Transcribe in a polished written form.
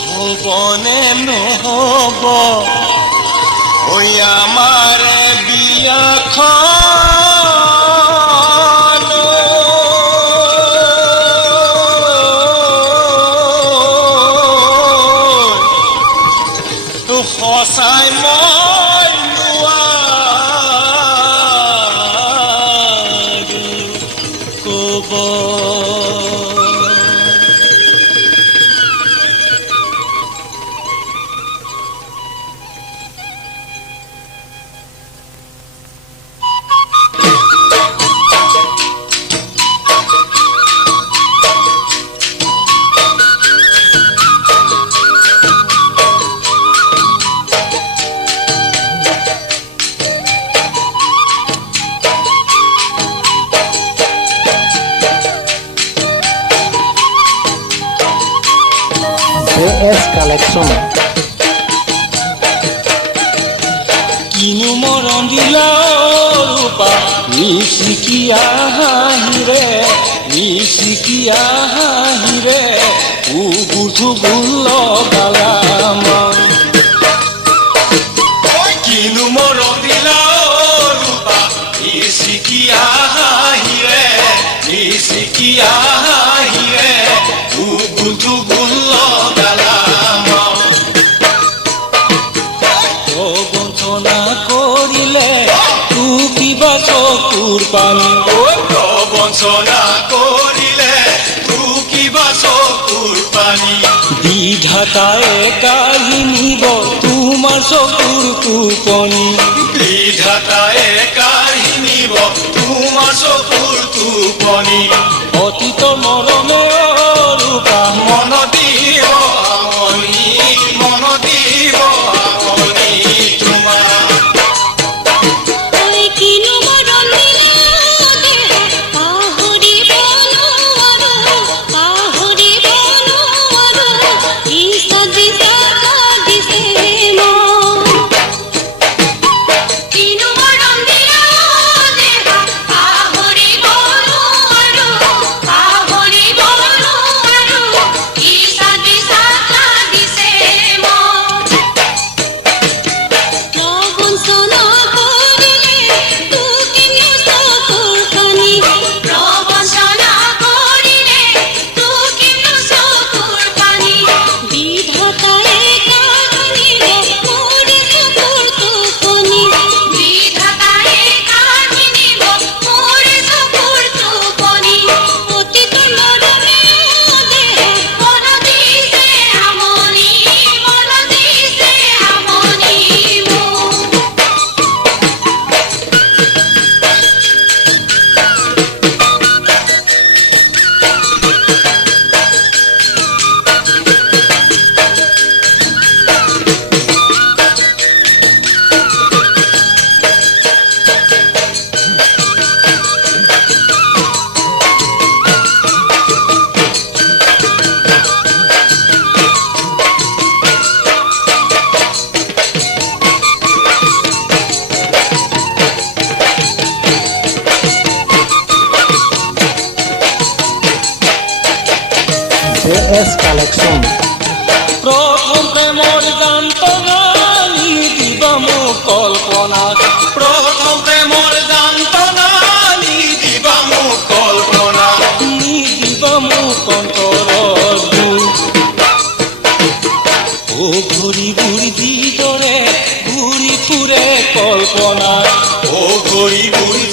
হবনে নহব ওই আমাৰে বিয়াখন সঁচাই মই নোৱাৰো কব JS Collection কিনো মৰম দিলা ৰূপা নিচিকিয়া হাঁহিৰে নিচিকিয়া হাঁহিৰে উগুঠু গুল লগালাম কিনো মৰম দিলা ৰূপা নিচিকিয়া হাঁহিৰে নিচিকিয়া হাঁহিৰে উগুঠু গুল লগালাম বঞ্চনা কৰিলে তু কিবা চকুৰ পানী বঞ্চনা কৰিলে তু কিবা চকুৰ পানী বিধাতায়ে কাঢ়ি নিব তোমাৰ চকুৰ টোপনি বিধাতায়ে কাঢ়ি নিব তোমাৰ চকুৰ টোপনি অতীতৰ মৰমে ৰূপা মন দিব আমনি মন দিব আমনি তোমাৰ JS Collection প্ৰথম প্ৰেমৰ যন্ত্ৰণা নিদিব মোক কল্পনা প্ৰথম প্ৰেমৰ যন্ত্ৰণা নিদিব মোক কল্পনা নিদিব মোক অন্তৰৰ দুখ ও ঘূৰিবোৰ যিদৰে ঘূৰি ফুৰে কল্পনা ও ঘূৰিবোৰ